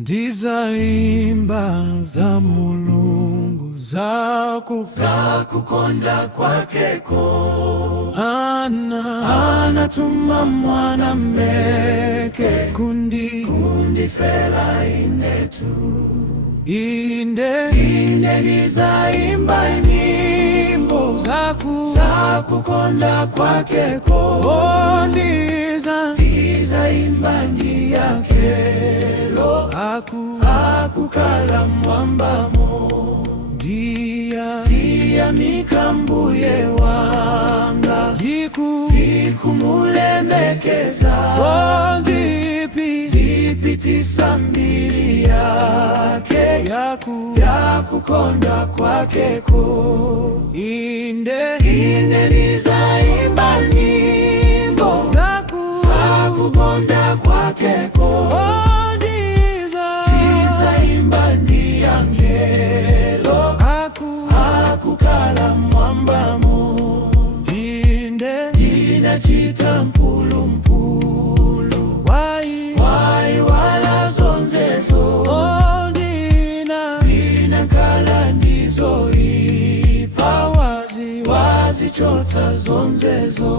Ndizaimba za Mulungu za kukonda kwakeko. Anatuma mwana meke kundi fela inetu. Inde ndizaimba nyimbo za kukonda kwakeko. Ndizaimba ndi yakelo akukala mwambamo. Dia mikambuye wanga jikumulemekeza. Ndipitisa mbili yake yakukonda kwakeko. Inde ndizaimba nyimbo za kukonda kwakeko. Ndizaimba ndi angelo akukala mwambamo. Inde ndinachita mpulumpulu wai wala zonzezo. Ndinakala ndizoipa wazi chota zonzezo.